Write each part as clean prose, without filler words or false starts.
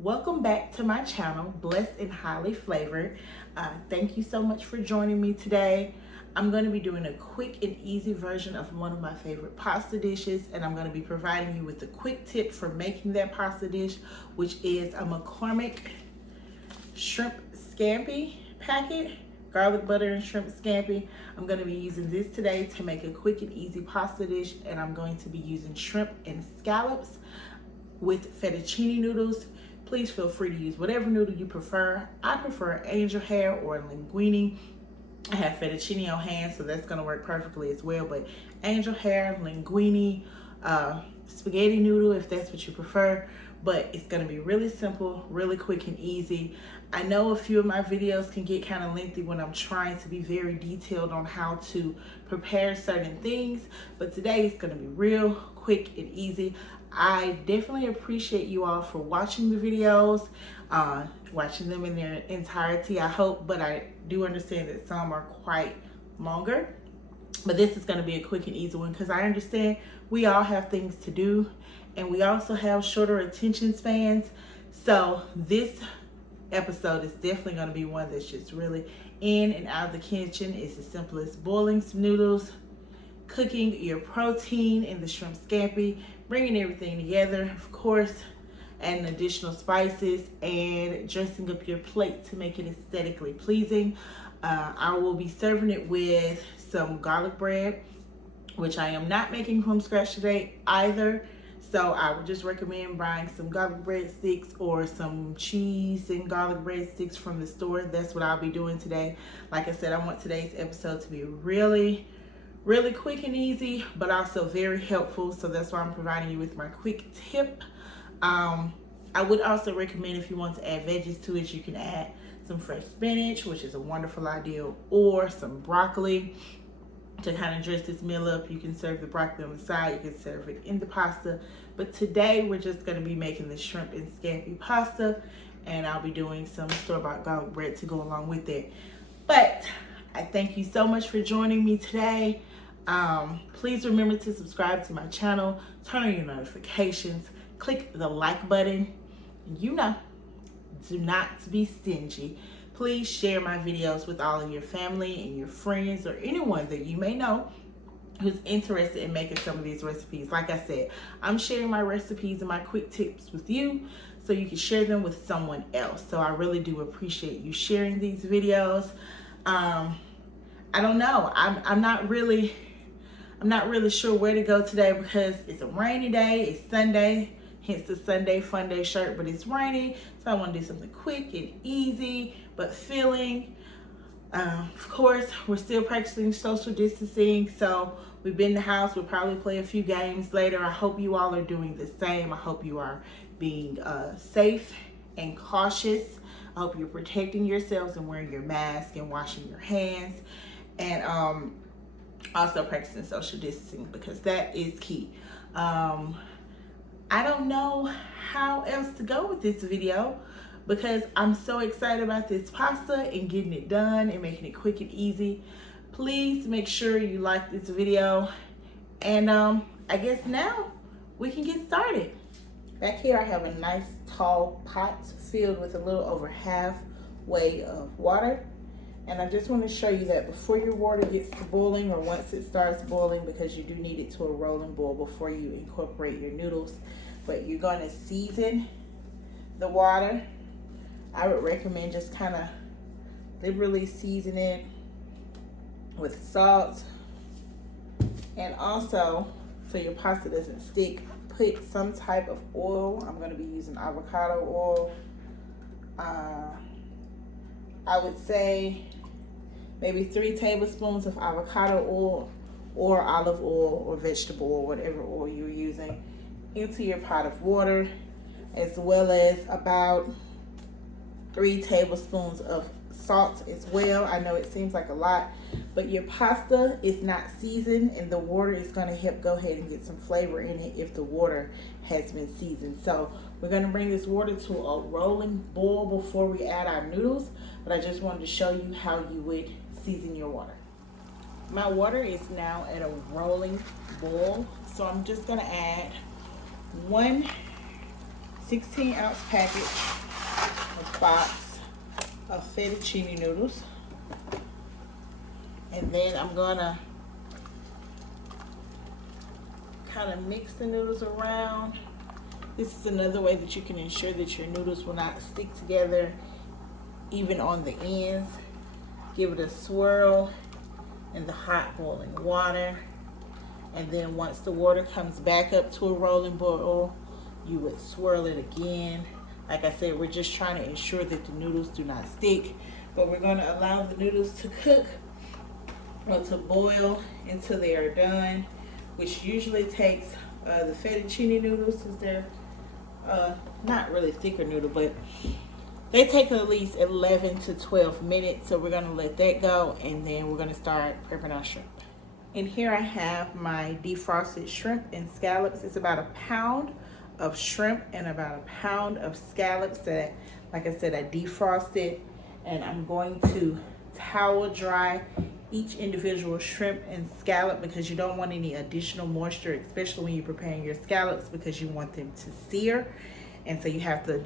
Welcome back to my channel, Blessed and Highly Flavored. Thank you so much for joining me today. I'm going to be doing a quick and easy version of one of my favorite pasta dishes, and I'm going to be providing you with a quick tip for making that pasta dish, which is a McCormick shrimp scampi packet, garlic butter and shrimp scampi. I'm going to be using this today to make a quick and easy pasta dish, and I'm going to be using shrimp and scallops with fettuccine noodles. Please feel free to use whatever noodle you prefer. I prefer angel hair or linguine. I have fettuccine on hand, so that's going to work perfectly as well. But angel hair, linguine, spaghetti noodle, if that's what you prefer. But it's going to be really simple, really quick and easy. I know a few of my videos can get kind of lengthy when I'm trying to be very detailed on how to prepare certain things, but today it's going to be real quick and easy. I definitely appreciate you all for watching the videos, watching them in their entirety, I hope, but I do understand that some are quite longer. But this is going to be a quick and easy one because I understand we all have things to do and we also have shorter attention spans. So this episode is definitely going to be one that's just really in and out of the kitchen. It's as simple as boiling some noodles, cooking your protein in the shrimp scampi, bringing everything together, of course, adding additional spices and dressing up your plate to make it aesthetically pleasing. I will be serving it with some garlic bread, which I am not making from scratch today either. So I would just recommend buying some garlic bread sticks or some cheese and garlic bread sticks from the store. That's what I'll be doing today. Like I said, I want today's episode to be really quick and easy, but also very helpful. So that's why I'm providing you with my quick tip. I would also recommend, if you want to add veggies to it, you can add some fresh spinach, which is a wonderful idea, or some broccoli to kind of dress this meal up. You can serve the broccoli on the side, you can serve it in the pasta. But today we're just going to be making the shrimp and scampi pasta, and I'll be doing some store-bought garlic bread to go along with it. But I thank you so much for joining me today. Please remember to subscribe to my channel, turn on your notifications, click the like button. You know, do not be stingy. Please share my videos with all of your family and your friends or anyone that you may know who's interested in making some of these recipes. Like I said, I'm sharing my recipes and my quick tips with you so you can share them with someone else. So I really do appreciate you sharing these videos. I don't know. I'm not really sure where to go today because it's a rainy day. It's Sunday, hence the Sunday Fun Day shirt, but it's rainy. So I want to do something quick and easy, but filling. Of course, we're still practicing social distancing. So we've been in the house. We'll probably play a few games later. I hope you all are doing the same. I hope you are being safe and cautious. I hope you're protecting yourselves and wearing your mask and washing your hands. And also practicing social distancing because that is key. I don't know how else to go with this video because I'm so excited about this pasta and getting it done and making it quick and easy. Please make sure you like this video, and I guess now we can get started. Back here I have a nice tall pot filled with a little over halfway of water. And I just want to show you that before your water gets to boiling, or once it starts boiling, because you do need it to a rolling boil before you incorporate your noodles, but you're going to season the water. I would recommend just kind of liberally season it with salt. And also, so your pasta doesn't stick, put some type of oil. I'm going to be using avocado oil. I would say maybe 3 tablespoons of avocado oil or olive oil or vegetable oil, whatever oil you're using, into your pot of water, as well as about 3 tablespoons of salt as well. I know it seems like a lot, but your pasta is not seasoned, and the water is going to help go ahead and get some flavor in it if the water has been seasoned. So we're going to bring this water to a rolling boil before we add our noodles, but I just wanted to show you how you would season your water. My water is now at a rolling boil, so I'm just going to add 1 16-ounce package of box of fettuccine noodles. And then I'm gonna kind of mix the noodles around. This is another way that you can ensure that your noodles will not stick together even on the ends. Give it a swirl in the hot boiling water, and then once the water comes back up to a rolling boil, you would swirl it again. Like I said, we're just trying to ensure that the noodles do not stick, but we're going to allow the noodles to cook or to boil until they are done, which usually takes the fettuccine noodles, since they're not really thicker noodle, but they take at least 11 to 12 minutes. So we're going to let that go, and then we're going to start prepping our shrimp. And here I have my defrosted shrimp and scallops. It's about a pound of shrimp and about a pound of scallops that, like I said, I defrosted, and I'm going to towel dry each individual shrimp and scallop because you don't want any additional moisture, especially when you're preparing your scallops, because you want them to sear, and so you have to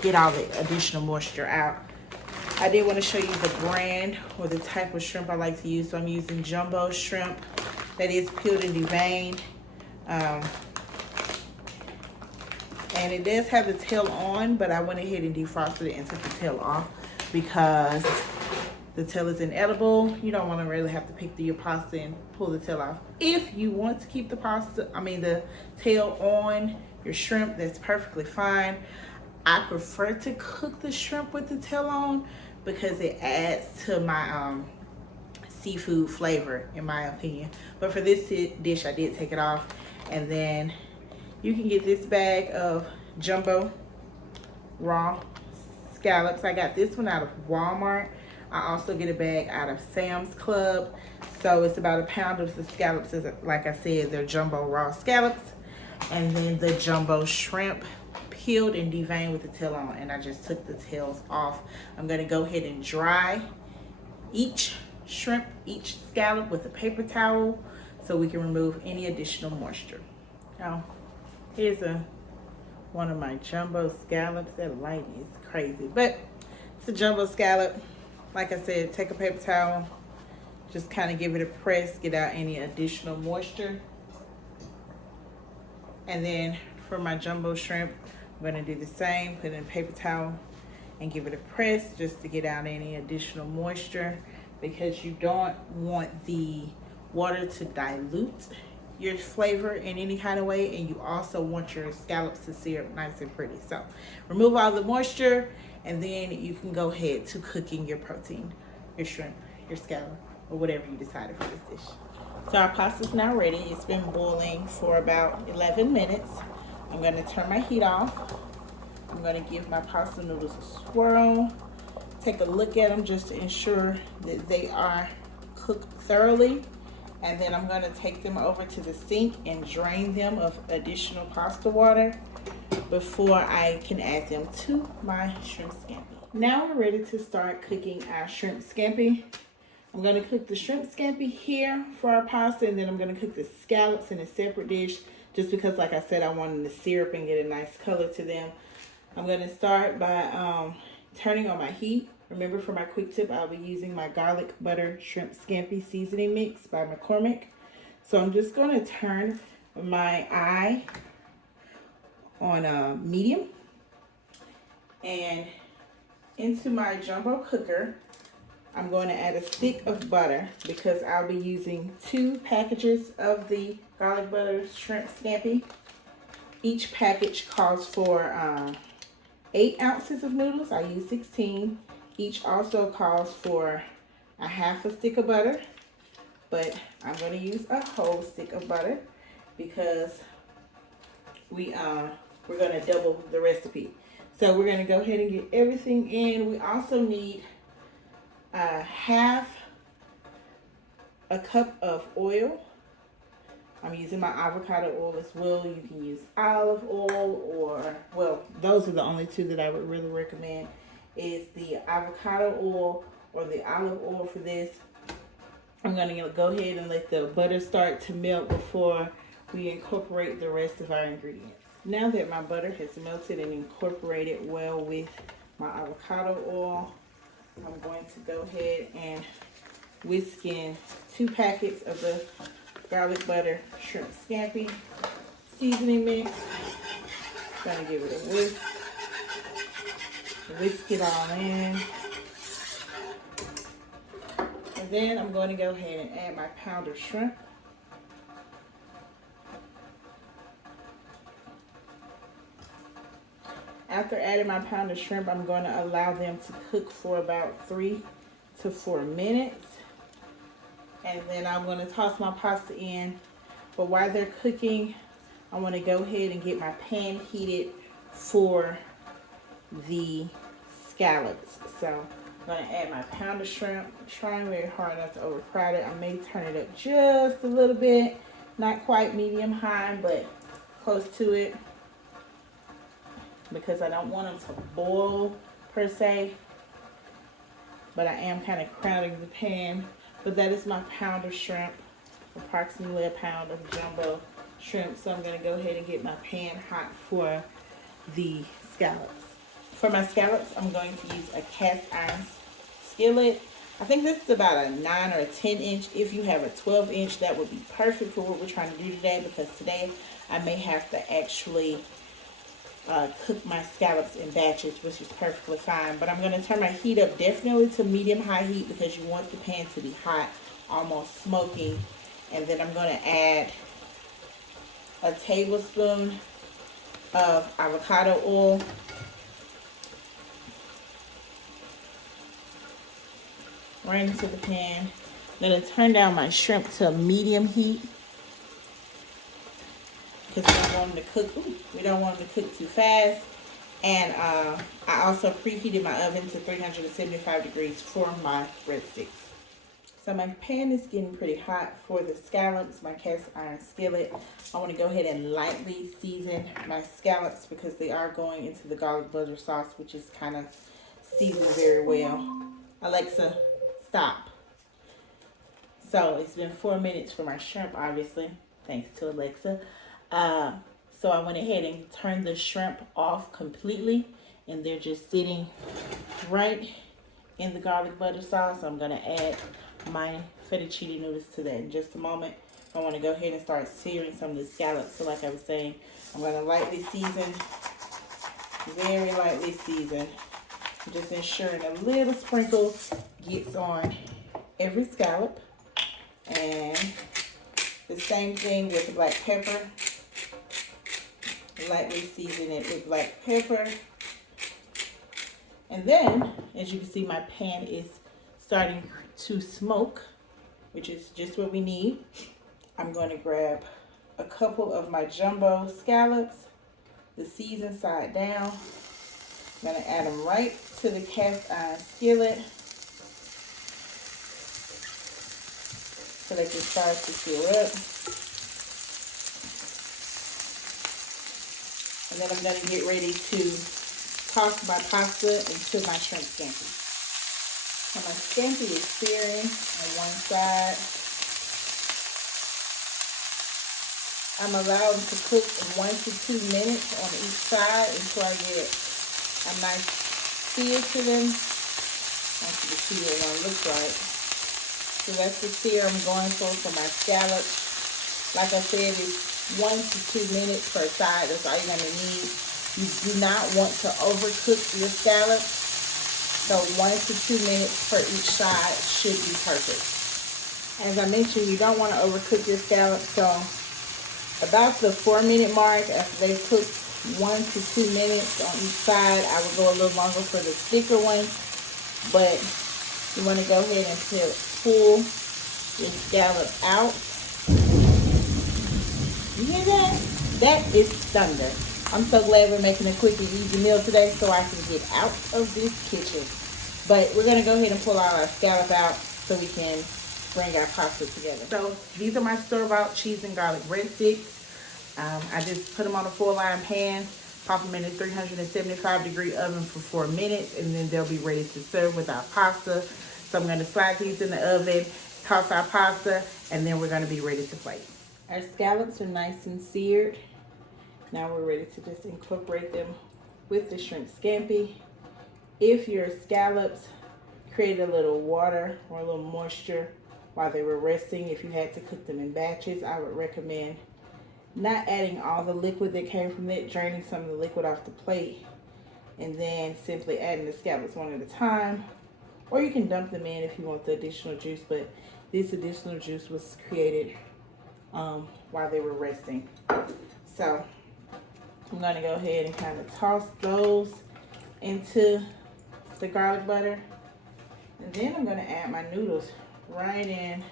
get all the additional moisture out. I did want to show you the brand or the type of shrimp I like to use. So I'm using Jumbo Shrimp, that is peeled and deveined. And it does have the tail on, but I went ahead and defrosted it and took the tail off because the tail is inedible. You don't want to really have to pick through your pasta and pull the tail off. If you want to keep the tail on your shrimp, that's perfectly fine. I prefer to cook the shrimp with the tail on because it adds to my seafood flavor, in my opinion. But for this dish, I did take it off. And then you can get this bag of jumbo raw scallops. I got this one out of Walmart. I also get a bag out of Sam's Club. So it's about a pound of the scallops. Like I said, they're jumbo raw scallops. And then the jumbo shrimp, peeled and deveined with the tail on, and I just took the tails off. I'm going to go ahead and dry each shrimp, each scallop with a paper towel so we can remove any additional moisture. Now, here's one of my jumbo scallops. That lighting is crazy, but it's a jumbo scallop. Like I said, take a paper towel, just kind of give it a press, get out any additional moisture. And then for my jumbo shrimp, I'm going to do the same, put it in a paper towel and give it a press just to get out any additional moisture, because you don't want the water to dilute your flavor in any kind of way, and you also want your scallops to sear nice and pretty. So remove all the moisture, and then you can go ahead to cooking your protein, your shrimp, your scallop, or whatever you decided for this dish. So our pasta's now ready. It's been boiling for about 11 minutes. I'm going to turn my heat off. I'm going to give my pasta noodles a swirl. Take a look at them just to ensure that they are cooked thoroughly. And then I'm going to take them over to the sink and drain them of additional pasta water before I can add them to my shrimp scampi. Now we're ready to start cooking our shrimp scampi. I'm going to cook the shrimp scampi here for our pasta, and then I'm going to cook the scallops in a separate dish, just because, like I said, I wanted the syrup and get a nice color to them. I'm going to start by turning on my heat. Remember, for my quick tip, I'll be using my garlic butter shrimp scampi seasoning mix by McCormick. So I'm just going to turn my eye on medium, and into my jumbo cooker, I'm going to add a stick of butter because I'll be using 2 packages of the garlic butter shrimp scampi. Each package calls for 8 ounces of noodles. I use 16. Each also calls for a half a stick of butter, but I'm going to use a whole stick of butter because we're going to double the recipe. So we're going to go ahead and get everything in. We also need half a cup of oil. I'm using my avocado oil as well. You can use olive oil, or, well, those are the only 2 that I would really recommend, is the avocado oil or the olive oil for this. I'm going to go ahead and let the butter start to melt before we incorporate the rest of our ingredients. Now that my butter has melted and incorporated well with my avocado oil, I'm going to go ahead and whisk in 2 packets of the garlic butter shrimp scampi seasoning mix. Gonna give it a whisk it all in. And then I'm going to go ahead and add my pound of shrimp. After adding my pound of shrimp, I'm going to allow them to cook for about 3 to 4 minutes. And then I'm going to toss my pasta in. But while they're cooking, I want to go ahead and get my pan heated for the scallops. So I'm going to add my pound of shrimp. I'm trying very hard not to overcrowd it. I may turn it up just a little bit. Not quite medium high, but close to it, because I don't want them to boil per se, but I am kind of crowding the pan. But that is my pound of shrimp, approximately a pound of jumbo shrimp. So I'm going to go ahead and get my pan hot for the scallops. For my scallops, I'm going to use a cast iron skillet. I think this is about a 9 or a 10 inch. If you have a 12 inch, that would be perfect for what we're trying to do today, because today I may have to actually cook my scallops in batches, which is perfectly fine. But I'm going to turn my heat up definitely to medium-high heat, because you want the pan to be hot, almost smoking. And then I'm going to add a tablespoon of avocado oil. Right into the pan. I'm going to turn down my shrimp to medium heat, because we don't want them to cook. We don't want them to cook too fast. And I also preheated my oven to 375 degrees for my breadsticks. So my pan is getting pretty hot for the scallops, my cast iron skillet. I want to go ahead and lightly season my scallops, because they are going into the garlic butter sauce, which is kind of seasoned very well. Alexa, stop. So it's been 4 minutes for my shrimp, obviously, thanks to Alexa. So I went ahead and turned the shrimp off completely, and they're just sitting right in the garlic butter sauce. I'm going to add my fettuccine noodles to that in just a moment. I want to go ahead and start searing some of the scallops. So like I was saying, I'm going to lightly season, very lightly season, just ensuring a little sprinkle gets on every scallop. And the same thing with the black pepper. Lightly season it with black pepper. And then, as you can see, my pan is starting to smoke, which is just what we need. I'm going to grab a couple of my jumbo scallops, the seasoned side down. I'm going to add them right to the cast iron skillet so they can start to sear up. And then I'm going to get ready to toss my pasta into my shrimp scampi. So my scampi is searing on one side. I'm allowing them to cook 1 to 2 minutes on each side until I get a nice sear to them. I want you to see what one looks like. So that's the sear I'm going for my scallops. Like I said, it's 1 to 2 minutes per side. That's all you're going to need. You do not want to overcook your scallops. So 1 to 2 minutes per each side should be perfect. As I mentioned, you don't want to overcook your scallops. So about the 4-minute mark, after they've cooked 1 to 2 minutes on each side, I will go a little longer for the thicker ones. But you want to go ahead and pull your scallop out. You hear that? That is thunder. I'm so glad we're making a quick and easy meal today so I can get out of this kitchen. But we're going to go ahead and pull all our scallop out so we can bring our pasta together. So these are my store-bought cheese and garlic breadsticks. I just put them on a 4-line pan, pop them in a 375-degree oven for 4 minutes, and then they'll be ready to serve with our pasta. So I'm going to slide these in the oven, toss our pasta, and then we're going to be ready to plate. Our scallops are nice and seared, Now we're ready to just incorporate them with the shrimp scampi. If your scallops created a little water or a little moisture while they were resting, if you had to cook them in batches, I would recommend not adding all the liquid that came from it, draining some of the liquid off the plate, and then simply adding the scallops one at a time. Or you can dump them in if you want the additional juice, but this additional juice was created while they were resting. So I'm going to go ahead and kind of toss those into the garlic butter. And then I'm going to add my noodles right in.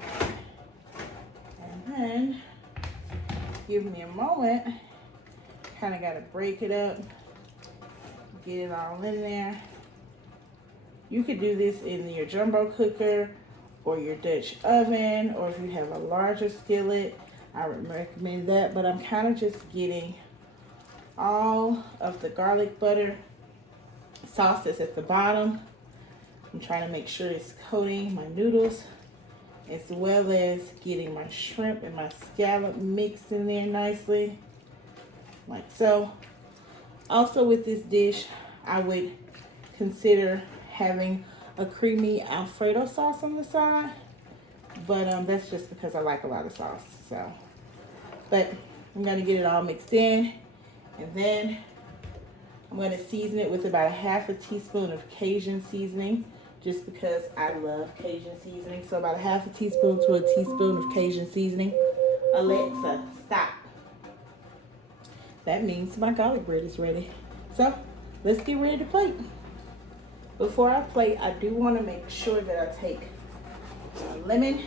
And then give me a moment. Kind of got to break it up. Get it all in there. You could do this in your jumbo cooker or your Dutch oven, or if you have a larger skillet, I would recommend that. But I'm kind of just getting all of the garlic butter sauce that's at the bottom. I'm trying to make sure it's coating my noodles, as well as getting my shrimp and my scallop mixed in there nicely, like so. Also with this dish, I would consider having a creamy Alfredo sauce on the side, but that's just because I like a lot of sauce. So, but I'm gonna get it all mixed in, and then I'm gonna season it with about a half a teaspoon of Cajun seasoning, just because I love Cajun seasoning. So about a half a teaspoon to a teaspoon of Cajun seasoning. Alexa, stop. That means my garlic bread is ready. So let's get ready to plate. Before I plate, I do want to make sure that I take a lemon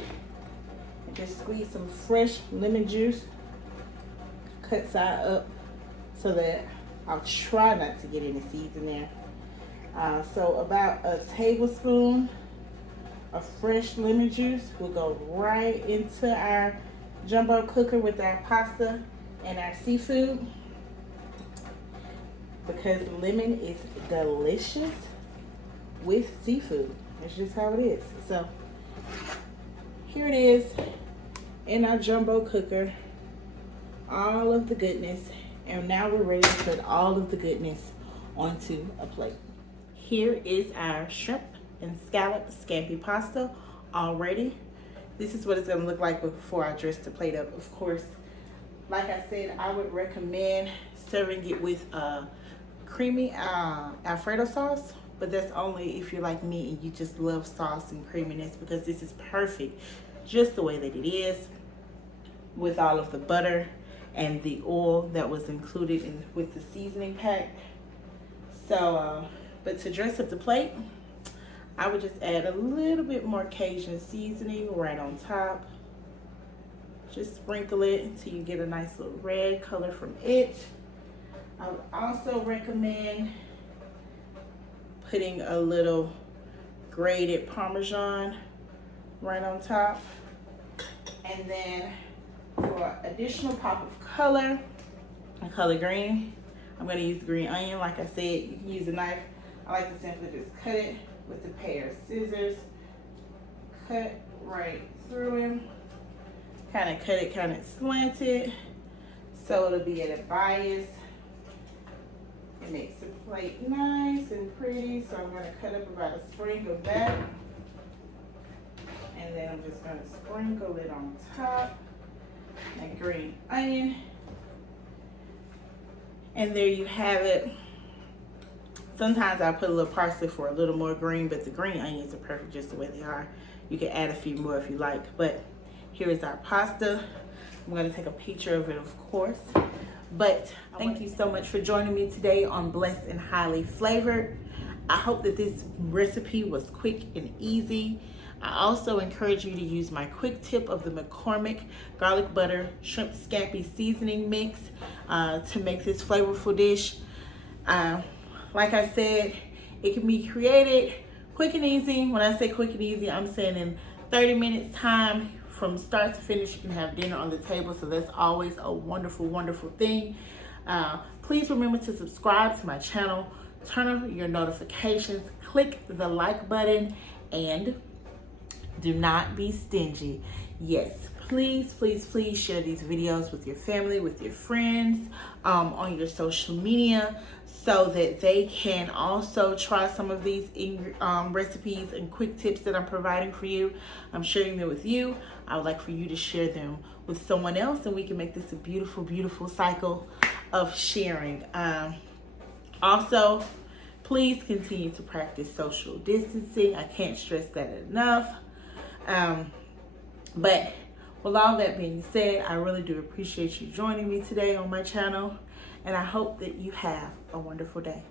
and just squeeze some fresh lemon juice, cut side up, so that I'll try not to get any seeds in there. So about a tablespoon of fresh lemon juice will go right into our jumbo cooker with our pasta and our seafood, because lemon is delicious with seafood. That's just how it is. So here it is in our jumbo cooker, all of the goodness, and now we're ready to put all of the goodness onto a plate. Here is our shrimp and scallop scampi pasta all ready. This is what it's going to look like before I dress the plate up. Of course, like I said, I would recommend serving it with a creamy Alfredo sauce, but that's only if you're like me and you just love sauce and creaminess, because this is perfect just the way that it is, with all of the butter and the oil that was included in with the seasoning pack. So but to dress up the plate, I would just add a little bit more Cajun seasoning right on top. Just sprinkle it until you get a nice little red color from it. I would also recommend putting a little grated Parmesan right on top. And then for additional pop of color, a color green, I'm going to use green onion. Like I said, you can use a knife. I like to simply just cut it with a pair of scissors. Cut right through him. Kind of cut it kind of slanted, so it'll be at a bias. It makes the plate nice and pretty. So I'm going to cut up about a sprig of that. And then I'm just going to sprinkle it on top. That green onion. And there you have it. Sometimes I put a little parsley for a little more green, but the green onions are perfect just the way they are. You can add a few more if you like, but here is our pasta. I'm going to take a picture of it, of course. But thank you so much for joining me today on Blessed and Highly Flavored. I hope that this recipe was quick and easy. I also encourage you to use my quick tip of the McCormick garlic butter shrimp scampi seasoning mix to make this flavorful dish. Like I said, it can be created quick and easy. When I say quick and easy, I'm saying in 30 minutes time. From start to finish, you can have dinner on the table, so that's always a wonderful, wonderful thing. Please remember to subscribe to my channel, turn on your notifications, click the like button, and do not be stingy. Yes, please, please, please share these videos with your family, with your friends, on your social media, so that they can also try some of these recipes and quick tips that I'm providing for you. I'm sharing them with you. I would like for you to share them with someone else, and we can make this a beautiful, beautiful cycle of sharing. Also, please continue to practice social distancing. I can't stress that enough. But with all that being said, I really do appreciate you joining me today on my channel, and I hope that you have a wonderful day.